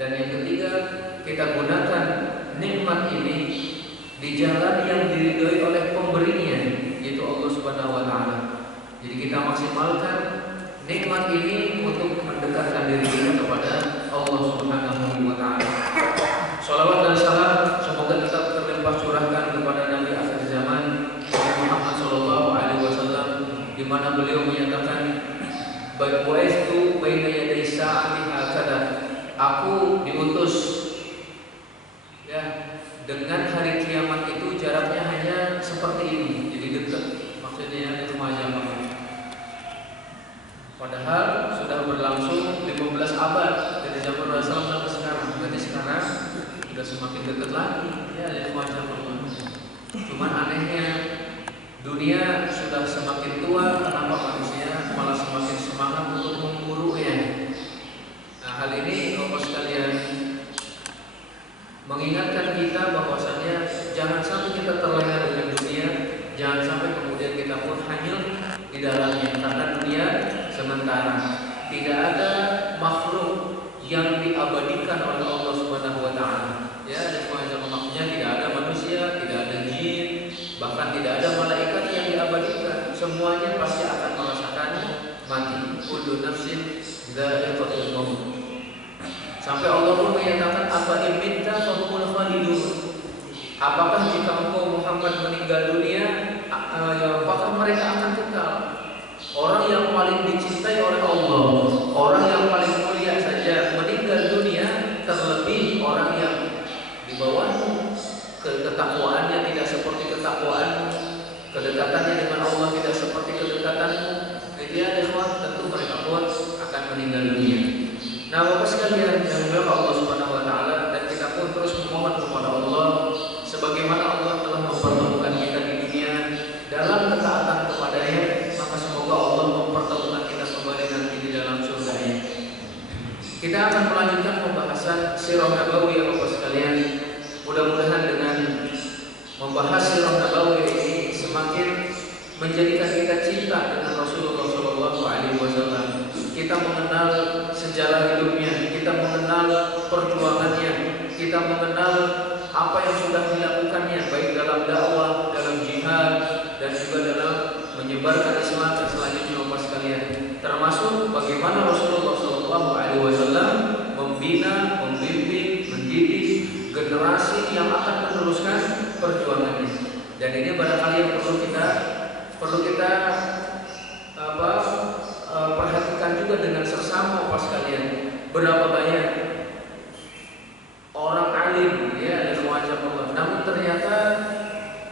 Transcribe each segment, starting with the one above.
Dan yang ketiga, kita gunakan nikmat ini di jalan yang diridhoi oleh pemberinya, yaitu Allah Subhanahu wa taala. Jadi kita maksimalkan nikmat ini untuk mendekatkan diri kita kepada Allah Subhanahu wa taala. Shalawat dan salam semoga tetap terlimpah curahkan kepada Nabi akhir zaman Muhammad sallallahu alaihi wasallam, di mana beliau menyatakan, "Bu'ithu baina yaday sa'ati hakada." Aku diutus ya dengan hari kiamat itu jaraknya hanya seperti ini, jadi dekat. Maksudnya itu macam. Padahal sudah berlangsung 15 abad dari zaman Rasulullah sampai sekarang. Berarti sekarang sudah semakin dekat lagi. Ya, itu macam. Cuman anehnya dunia sudah semakin tua, kenapa manusia malah semakin semangat untuk memburunya? Nah, hal ini Bapak sekalian mengingatkan kita bahwasanya jangan sampai kita terlena dengan dunia, jangan sampai kemudian kita pun hanyut di dalamnya, karena dunia sementara. Tidak ada makhluk yang diabadikan oleh Allah Subhanahu wa taala. Ya, maksudnya tidak ada manusia, tidak ada jin, bahkan tidak ada malaikat yang diabadikan. Semuanya pasti akan merasakan mati. Kullu nafsin dha'iqatul maut. Sampai Allah pun menyatakan, apa iminta fahumul khalidun. Apakah jika engkau Muhammad meninggal dunia, apakah mereka akan kekal? Orang yang paling dicintai oleh Allah, orang yang paling mulia saja meninggal dunia, terlebih orang yang di bawahmu, ketakwaannya tidak seperti ketakwaanmu, kedekatannya dengan Allah tidak seperti kedekatanmu. Jadi tentu mereka pun akan meninggal dunia. Nah, Bapak sekalian yang dimuliakan Allah Subhanahu wa taala, dan kita pun terus memohon kepada Allah sebagaimana Allah telah mempertemukan kita di dunia dalam ketaatan kepada-Nya, maka semoga Allah mempertemukan kita kembali nanti di dalam surga-Nya. Kita akan melanjutkan pembahasan sirah nabawi ya Bapak sekalian. Mudah-mudahan dengan membahas sirah nabawi ini semakin menjadikan kita cinta dengan Rasulullah Shallallahu alaihi wasallam. Kita mengenal sejarah hidupnya, kita mengenal perjuangannya, kita mengenal apa yang sudah dilakukannya baik dalam dakwah, dalam jihad, dan juga dalam menyebarkan Islam dan selanjutnya Bapak sekalian. Termasuk bagaimana Rasulullah SAW membina, membimbing, mendidik generasi yang akan meneruskan perjuangannya. Dan ini barangkali yang perlu kita perhatikan juga dengan seksama Bapak sekalian. Berapa banyak orang alim ya dari wajah Allah, namun ternyata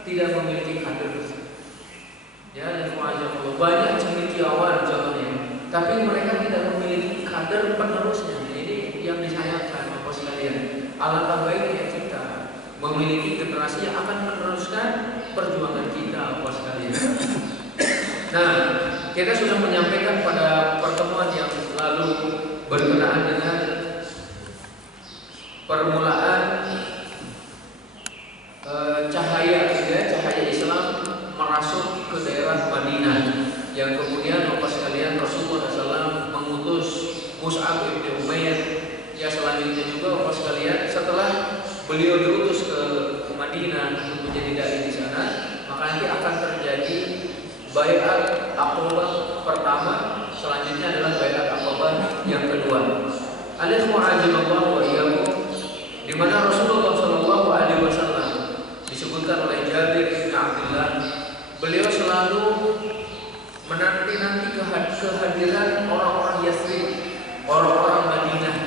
tidak memiliki kader. Ya, dari wajah Allah banyak cendekiawan contohnya, tapi mereka tidak memiliki kader penerusnya. Ini yang disayangkan Bapak sekalian. Alangkah baiknya kita memiliki generasi yang akan meneruskan perjuangan kita Bapak sekalian. Nah, kita sudah menyampaikan pada pertemuan yang lalu berkenaan dengan permulaan cahaya Islam merasuk ke daerah Madinah, yang kemudian Bapak sekalian Rasulullah SAW mengutus Mus'ab bin Umair. Ya, selanjutnya juga Bapak sekalian setelah beliau diutus ke Madinah untuk menjadi dai di sana, maka nanti akan terjadi Bai'at Aqabah pertama, selanjutnya adalah Bai'at Aqabah yang kedua. Alaihissallallahu wa iyyakum, di mana Rasulullah sallallahu alaihi wasallam disebutkan oleh Jabir bin Abdullah, beliau selalu menanti kehadiran orang-orang Yathrib, orang-orang Madinah.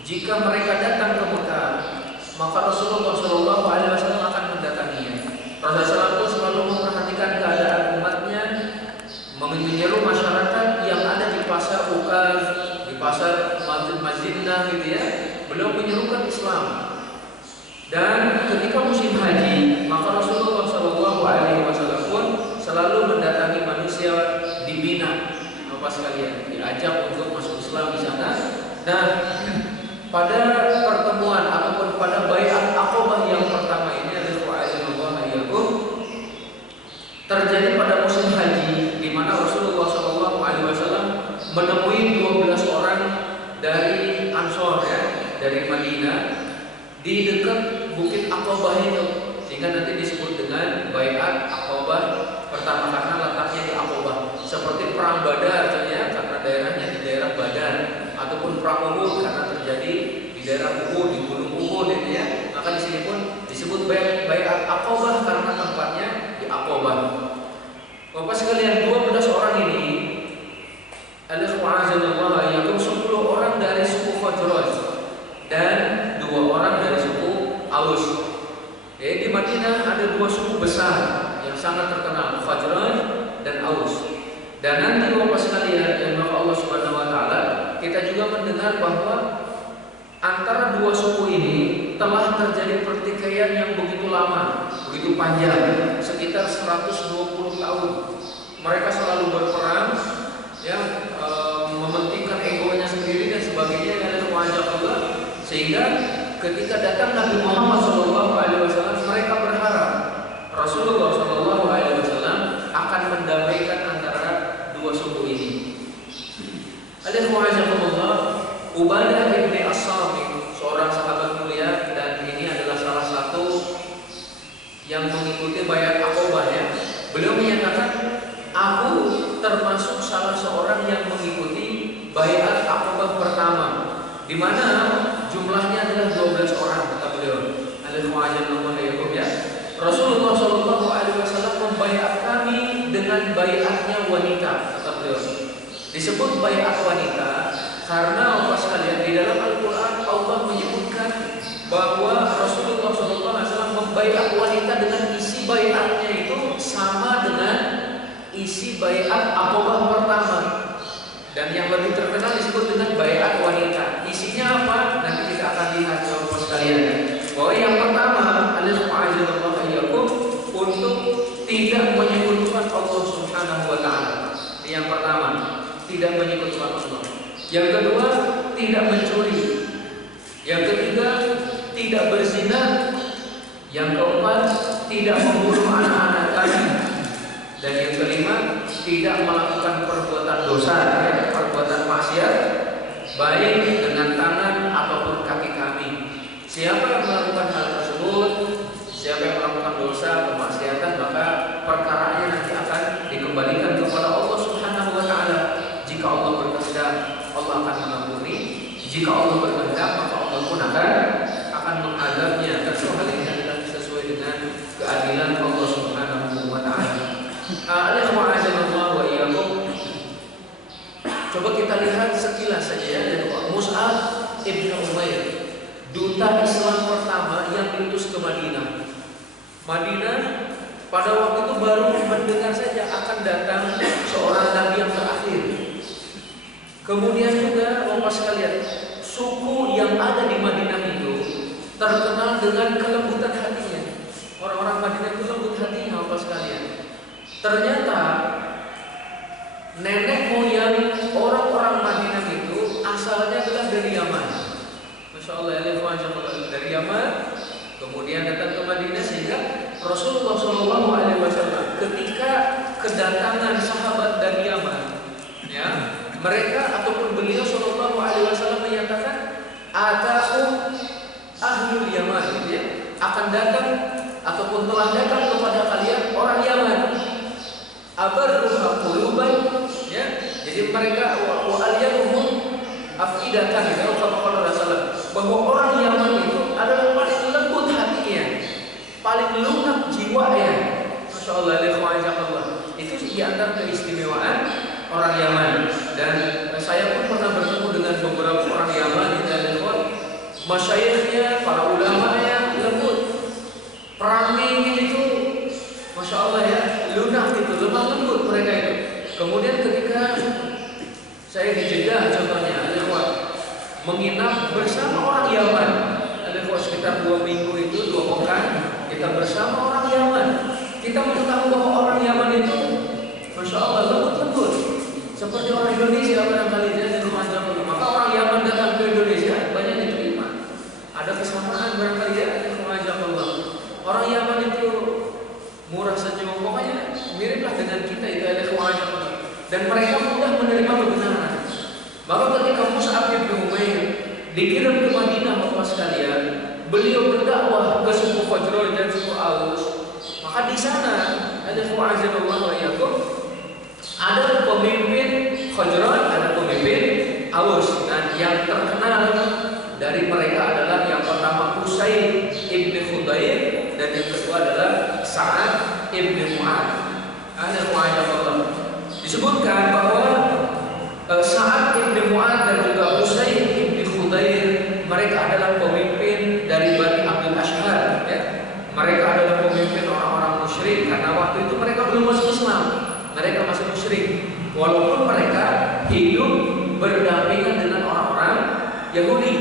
Jika mereka datang ke Mekah, maka Rasulullah sallallahu alaihi wasallam akan mendatanginya. Rasulullah SAW selalu memperhatikan keadaan umatnya, menyeru masyarakat yang ada di pasar Ukaz, di pasar Mazinnah gitu ya. Beliau menyerukan Islam. Dan ketika musim haji, maka Rasulullah SAW pun selalu mendatangi manusia di Mina, Bapak sekalian, diajak untuk masuk Islam di sana. Nah, pada pertemuan ataupun pada Bai'at Aqabah yang pertama ini terjadi pada musim haji, di mana Rasulullah SAW menemui 12 orang dari Ansor ya, dari Madinah di dekat Bukit Aqabah itu, sehingga nanti disebut dengan Baiat Aqabah pertama karena letaknya di Aqabah. Seperti perang Badar contohnya karena daerahnya di daerah Badar, ataupun perang Uhud karena terjadi di daerah Uhud, di Gunung Uhud itu ya. Maka di sini pun disebut Baiat Aqabah karena tempatnya di Aqabah. Bapak sekalian, 12 orang ini al-ikhwa'azallahu yakum 10 orang dari suku Khazraj dan 2 orang dari suku Aus. Di Madinah ada 2 suku besar yang sangat terkenal, Khazraj dan Aus. Dan nanti Bapak sekalian, yang Allah Subhanahu wa taala, kita juga mendengar bahwa antara 2 suku ini telah terjadi pertikaian yang begitu lama, begitu panjang, sekitar 120 tahun. Mereka selalu berperang, ya, mementingkan egonya sendiri dan sebagainya dan wajah Allah, sehingga ketika datang Nabi Muhammad SAW, mereka berharap Rasulullah SAW akan mendamaikan antara 2 suku ini. Ubadah bin As-Samit, seorang sahabat mulia, dan ini adalah salah satu yang mengikuti Baiat Aqabah ya. Beliau menyatakan, aku termasuk salah seorang yang mengikuti Baiat Aqabah pertama, di mana jumlahnya adalah 12 orang, kata beliau. Ya. Rasulullah SAW membaiat kami dengan baiatnya wanita, kata beliau. Disebut baiat wanita karena apa sekalian, di dalam Al-Quran Allah menyebutkan bahwa Rasulullah SAW membaiat wanita dengan isi baiatnya itu sama dengan isi baiat Aqabah pertama. Dan yang lebih terkenal disebut dengan baiat wanita. Isinya apa? Nanti kita akan lihat Bapak sekalian. Bahwa yang pertama untuk tidak menyekutukan Allah Subhanahu wa taala. Yang pertama, tidak menyekutukan Allah. Yang kedua, tidak mencuri. Yang ketiga, tidak berzina. Yang keempat, tidak membunuh anak-anak kami. Dan yang kelima, tidak melakukan perbuatan dosa, perbuatan maksiat, baik dengan tangan ataupun kaki kami. Siapa yang melakukan hal tersebut, siapa yang melakukan dosa, kemaksiatan, maka perkaranya nanti akan dikembalikan kepada Allah Subhanahu wa taala. Jika Allah berkehendak, Allah akan mengampuni. Jika Allah berkehendak, maka Allah pun akan mengadabnya. Dan hal ini adalah sesuai dengan keadilan Allah Subhanahu wa taala. Coba kita lihat sekilas saja ya, Mus'ab ibn Umair, duta Islam pertama yang diutus ke Madinah. Madinah pada waktu itu baru mendengar saja akan datang seorang nabi yang terakhir. Kemudian juga Bapak sekalian, suku yang ada di Madinah itu terkenal dengan kelembutan hatinya. Orang-orang Madinah itu lembut hatinya Bapak sekalian. Ternyata nenek moyang orang-orang Madinah itu asalnya adalah dari Yaman. Masya Allah dari Yaman, kemudian datang ke Madinah, sehingga Rasulullah SAW ketika kedatangan sahabat dari Yaman, ya, mereka ataupun beliau SAW menyatakan ataku ahlul Yaman, gitu ya, akan datang ataupun telah datang kepada kalian orang Yaman. Abarruha quluban, ya. Jadi mereka wa al-yamuhum afidatan, ya, kalau Rasulullah bahwa orang Yaman itu adalah paling lembut hatinya, paling lunak jiwanya. Masya Allah, itu di antara keistimewaan orang Yaman. Dan saya pun pernah bertemu dengan beberapa orang Yaman dan masyayikhnya, para ulamanya lembut, perangi itu, Masya Allah ya, lunak itu, lemah lembut mereka itu. Kemudian ketika saya di Jeddah contohnya, menginap bersama orang Yaman, sekitar 2 minggu itu, 2 pekan kita bersama orang Yaman. Kita mengetahui bahwa orang Yaman itu Masya Allah lembut-lembut seperti orang Indonesia barangkali dia di rumah jamu. Maka orang Yaman datang ke Indonesia banyak diterima. Ada kesamaan barangkali dia di rumah jamu. Orang Yaman itu murah senyum, pokoknya miriplah dengan kita itu ada kewajiban. Dan mereka mudah menerima kebenaran. Maka ketika Mus'ab bin Umair dikirim ke Madinah Bapak sekalian, beliau berdakwah ke suku Khazraj dan suku Aus, maka di sana ada ada pemimpin Khazraj, ada pemimpin Aus. Nah, yang terkenal dari mereka adalah yang pertama Usaid ibn Khudair dan yang kedua adalah Sa'ad ibn Mu'ad. Disebutkan bahwa Sa'ad ibn Mu'ad dan juga Usaid ibn Khudair, mereka adalah pemimpin dari Bani Abdul Ashhar, ya. Mereka adalah pemimpin orang-orang musyrik karena waktu itu mereka belum masuk Islam. Mereka masih musyrik. Walaupun mereka hidup berdampingan dengan orang-orang Yahudi.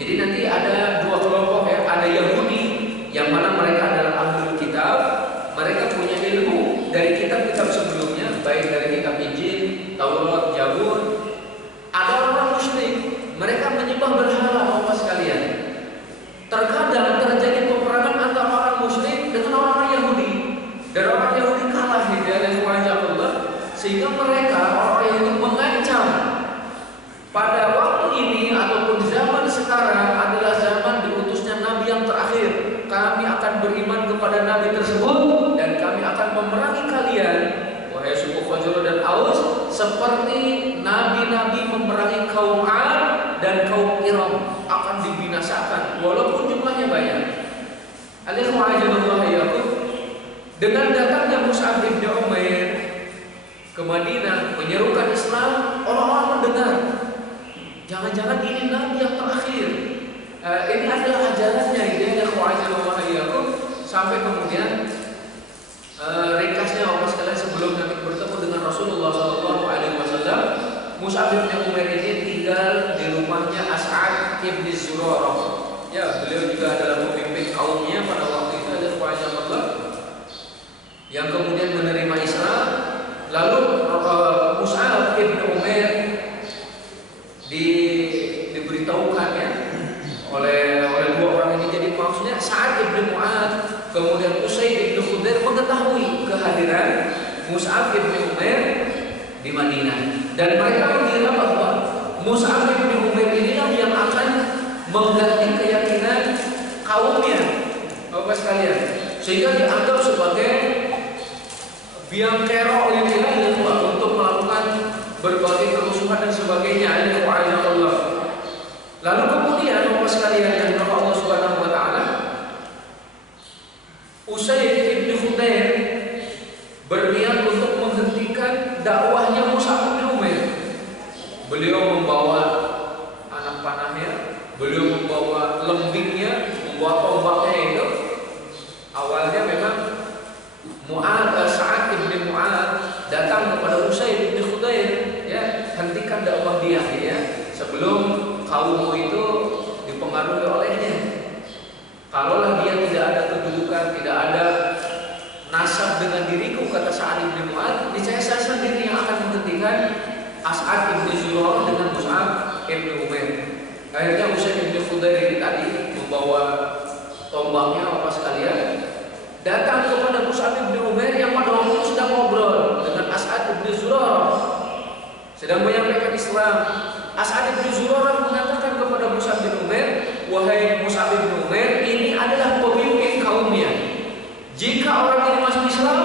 Jadi nanti ada dua kelompok, ya. Ada Yahudi yang mana mereka adalah ahlul kitab. Mereka punya ilmu dari kitab-kitab sebelumnya, baik dari kitab Injil, Taurat, Zabur. Ada orang musyrik. Mereka menyembah berhala, Bapak sekalian. Terkadang terjadi peperangan antara orang musyrik dengan orang Yahudi. Dan orang Yahudi kalah, sehingga mereka orang Yahudi mengancam pada waktu ini ataupun zaman sekarang adalah zaman diutusnya Nabi yang terakhir. Kami akan beriman kepada Nabi tersebut dan kami akan memerangi kalian, wahai suku Khazraj dan Aus, seperti Nabi-Nabi memerangi kaum Ad dan kaum Iram, akan dibinasakan walaupun jumlahnya banyak. Dengan datangnya Mus'ab bin Umair ke Madinah menyerukan Islam, orang-orang mendengar, jangan-jangan ini Nabi yang terakhir. Ini adalah ajarannya, sampai kemudian ringkasnya Bapak sekalian, sebelum Nabi bertemu dengan Rasulullah SAW, Mus'ab bin Umair ini tinggal di rumahnya As'ad ibn Zurarah. Ya, beliau juga adalah pemimpin kaumnya pada waktu itu, yang kemudian menerima Islam. Lalu Mus'ab ibn Umair diberitahukan, ya, oleh dua orang ini. Jadi maksudnya Sa'ad ibn Mu'ad kemudian Usaid ibn Khudair mengetahui kehadiran Mus'ab ibn Umair di Madinah, dan mereka mengira bahwa Mus'ab ibn Umair inilah yang akan mengganti keyakinan kaumnya, Bapak sekalian, sehingga dianggap sebagai biang kerok untuk melakukan berbagai kerusuhan dan sebagainya. Lalu kemudian Bapak sekalian yang dirahmati Allah Subhanahu wa taala, Usaid ibn Khudair berniat untuk menghentikan dakwahnya Mus'ab bin Umair. Beliau membawa anak panahnya, beliau membawa lembingnya, membawa tombaknya itu. Awalnya memang Sa'ad ibn Mu'ad datang kepada Usaid ibn Khudair, ya, hentikan dakwah dia, ya, sebelum kaummu itu dipengaruhi olehnya. Kalaulah dia tidak ada kedudukan, tidak ada nasab dengan diriku, kata Sa'ad ibn Mu'ad, niscaya saya sendiri yang akan menghentikan As'ad ibn Zurarah dengan Mus'ab ibn Umair. Akhirnya Usaid ibn Khudair ini tadi membawa tombaknya, Bapak sekalian, datang kepada Mus'ab bin Umair yang pada waktu itu sedang ngobrol dengan As'ad bin Zurarah, sedang menyampaikan Islam. As'ad bin Zurarah mengatakan kepada Mus'ab bin Umair, wahai Mus'ab bin Umair, ini adalah pemimpin kaumnya. Jika orang ini masuk Islam,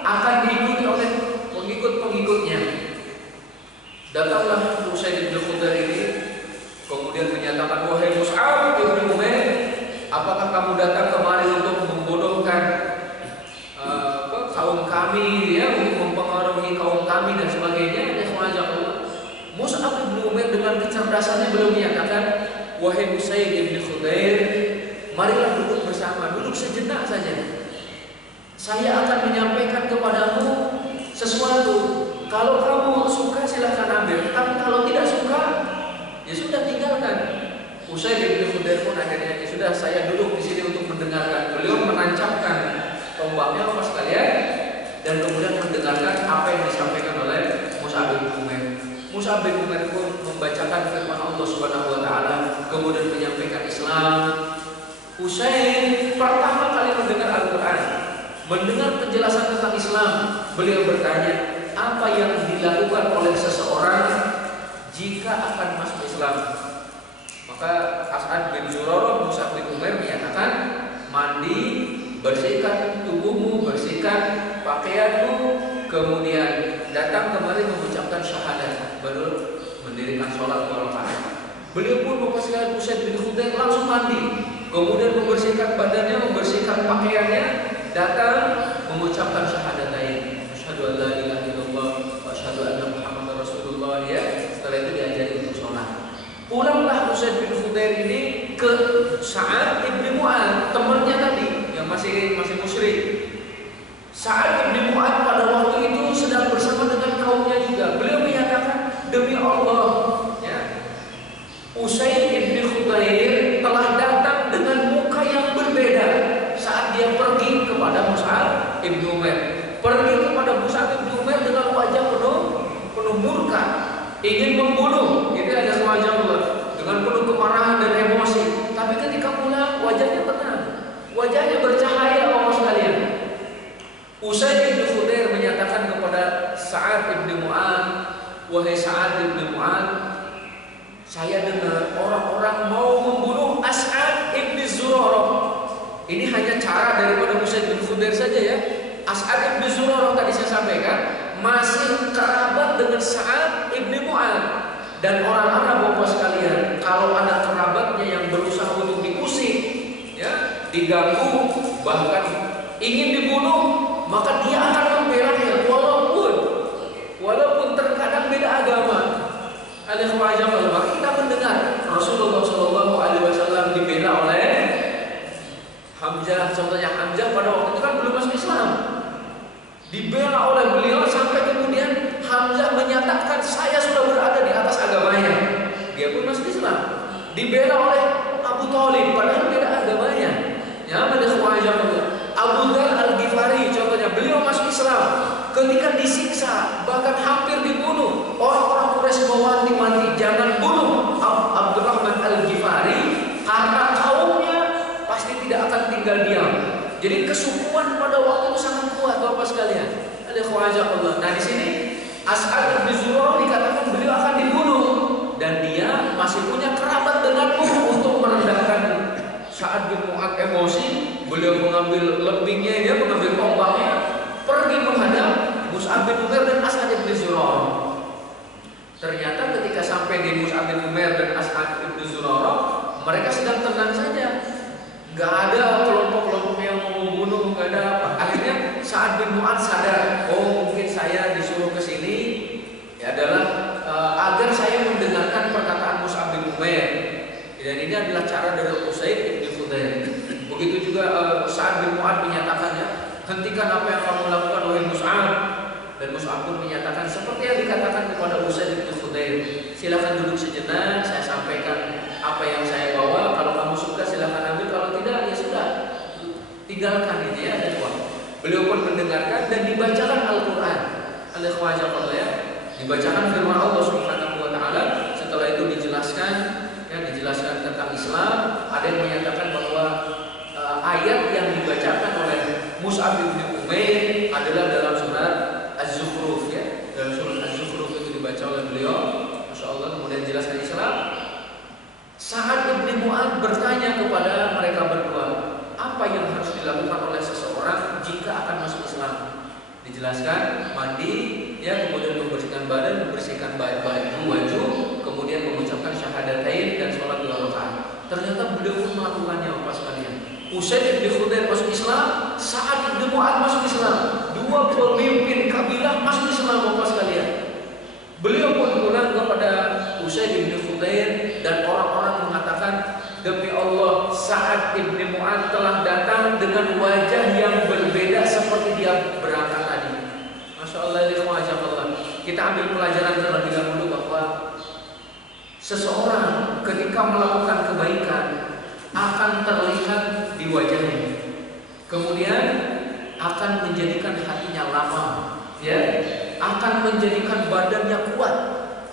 akan diikuti oleh pengikut-pengikutnya. Datanglah Usaid bin Khudair ini kemudian menyatakan, wahai Mus'ab bin Umair, apakah kamu datang kemari untuk membodohkan kaum kami, ya, untuk mempengaruhi kaum kami dan sebagainya? Mus'ab bin Umair dengan kecerdasannya beliau menyatakan, wahai Usaid bin Khudair, marilah duduk bersama, duduk sejenak saja. Saya akan menyampaikan kepadamu sesuatu. Kalau kamu suka silahkan ambil, tapi kalau tidak suka, ya sudah tinggalkan. Usaid bin Khudair pun akhirnya, ya sudah, saya duduk di sini untuk mendengarkan. Beliau menancapkan tombaknya, Bapak sekalian, dan kemudian mendengarkan apa yang disampaikan oleh Mus'ab bin Umair. Mus'ab bin Umair pun membacakan firman Allah Subhanahu wa taala, kemudian menyampaikan Islam. Usaid pertama kali mendengar Al-Qur'an, mendengar penjelasan tentang Islam, beliau bertanya, apa yang dilakukan oleh seseorang jika akan masuk Islam? Maka Maka As'ad bin Zurarah, Mus'ab bin Umair menyatakan, mandi, bersihkan tubuhmu, bersihkan pakaianmu, kemudian datang kemari mengucapkan syahadat, baru mendirikan sholat 2 rakaat. Beliau pun mempersilakan Usaid bin Khudair langsung mandi, kemudian membersihkan badannya, membersihkan pakaiannya, datang mengucapkan syahadatain, asyhadu an la ilaha illallah wa asyhadu anna Muhammadar Rasulullah, ya. Setelah itu diajari untuk sholat. Pulanglah Usaid bin Khudair ini ke Sa'ad bin Mu'adz, temannya tadi yang masih musyrik. Sa'ad bin Mu'adz pada waktu itu sedang bersama dengan kaumnya juga. Beliau menyatakan, demi Allah, ya, Usaid bin Khudair telah datang dengan muka yang berbeda saat dia pergi kepada Mus'ab bin Umair. Pergi kepada Mus'ab bin Umair dengan wajah penuh murka, ingin membunuh. Itu ada wajah Allah dengan penuh kemarahan dan emosi. Tapi ketika pulang wajahnya tenang, wajahnya bercahaya, Allah sekalian. Usaid bin Khudair menyatakan kepada Sa'ad bin Mu'adz, wahai Sa'ad bin Mu'adz, saya dengar orang-orang mau membunuh As'ad bin Zurarah. Ini hanya cara daripada Usaid bin Khudair saja, ya. As'ad bin Zurarah tadi saya sampaikan masih kerabat dengan Sa'ad bin Mu'adz. Dan orang Arab, Bapak sekalian, kalau ada kerabatnya yang berusaha untuk diusir, ya, diganggu, bahkan ingin dibunuh, maka dia akan membelanya, walaupun terkadang beda agama. Maka kita mendengar Rasulullah SAW dibela oleh Hamzah. Contohnya Hamzah pada waktu itu kan belum masuk Islam, dibela oleh beliau sampai kemudian Hamzah menyatakan, saya sudah berada di atas agamanya. Dia pun masuk Islam. Dibela oleh Abu Thalib padahal beda agamanya. Ya, Abu Dzar Al-Ghifari contohnya, beliau masuk Islam ketika disiksa, bahkan hampir dibunuh. Orang-orang Quraisy mewanti-wanti, jangan bunuh Abdurrahman Al-Ghifari karena kaumnya pasti tidak akan tinggal diam. Jadi kesukuan pada waktu itu sangat kuat, Bapak sekalian. Nah, di sini As'ad bin Zurarah dikatakan beliau akan dibunuh dan dia masih punya kerabat denganmu. Untuk merendahkan Sa'ad bin Mu'adz emosi, beliau mengambil lembingnya, dia mengambil tombaknya, pergi menghadap Mus'ab bin Umair dan As'ad bin Zurarah. Ternyata ketika sampai di Mus'ab bin Umair dan As'ad bin Zurarah, mereka sedang tenang saja, nggak ada kelompok-kelompok yang mau membunuh, nggak ada apa. Akhirnya Sa'ad bin Mu'adz sadar, oh mungkin saya disuruh ke sini ya adalah agar saya mendengarkan perkataan Mus'ab bin Umair. Dan ini adalah cara dari Usaid bin Khudair. Begitu juga Sa'ad bin Mu'adz menyatakannya, hentikan apa yang kamu lakukan oleh Mus'ab. Dan Mus'ab pun menyatakan seperti yang dikatakan kepada Usaid bin Khudair, silakan duduk sejenak, saya sampaikan apa yang saya bawa. Kalau kamu suka silakan ambil, kalau tidak ya sudah, tinggalkan itu ya. Dan beliau pun mendengarkan dan dibacakan Al-Quran. Ya, dibacakan firman Allah Subhanahu wa taala. Setelah itu dijelaskan tentang Islam. Ada yang menyatakan bahwa ayat yang dibacakan oleh Mus'ab bin Umair adalah dalam surat Az-Zukhruf, ya. Dalam surat Az-Zukhruf itu dibaca oleh beliau. Masya Allah, kemudian jelaskan Islam. Sa'ad bin Mu'adz bertanya kepada mereka berdua, apa yang harus dilakukan oleh seseorang jika akan masuk Islam? Dijelaskan, mandi, ya, kemudian membersihkan badan, membersihkan baju, kemudian mengucapkan syahadatain dan sholat 2 rakaat. Ternyata beliau pun melakukannya, Bapak sekalian. Usaid bin Khudair masuk Islam, Sa'ad bin Mu'adz masuk Islam. Dua pemimpin kabilah masuk Islam, Bapak sekalian. Beliau pun pulang kepada Usaid bin Khudair dan orang-orang mengatakan, demi Allah, Sa'ad bin Mu'adz telah datang dengan wajah yang berbeda seperti dia berangkat tadi. Masya Allah, kita ambil pelajaran terlebih dahulu bahwa seseorang ketika melakukan kebaikan akan terlihat di wajahnya, kemudian akan menjadikan hatinya lapang, ya, akan menjadikan badannya kuat,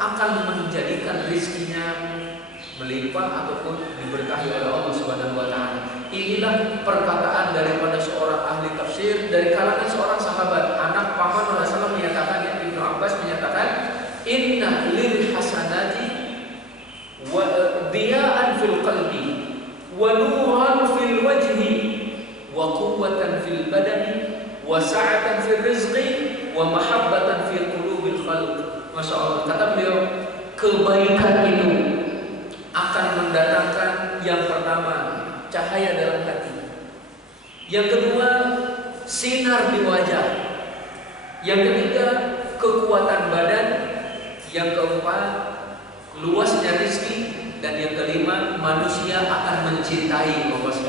akan menjadikan rizkinya melimpah ataupun diberkahi oleh Allah Subhanahu wa taala. Inilah perkataan daripada seorang ahli tafsir dari kalangan seorang sahabat, anak paman Rasulullah menyatakan, ya, Ibnu Abbas menyatakan, inna lil hasanati wa diya'an wa nuran fil wajhi wa quwwatan fil badani wa sa'atan fil rizqi wa mahabbatan fi qulubil khalq. Masya Allah, kata beliau, kebaikan itu akan mendatangkan yang pertama cahaya dalam hati, yang kedua sinar di wajah, yang ketiga kekuatan badan, yang keempat luasnya rezeki, dan yang kelima manusia akan mencintai Allah.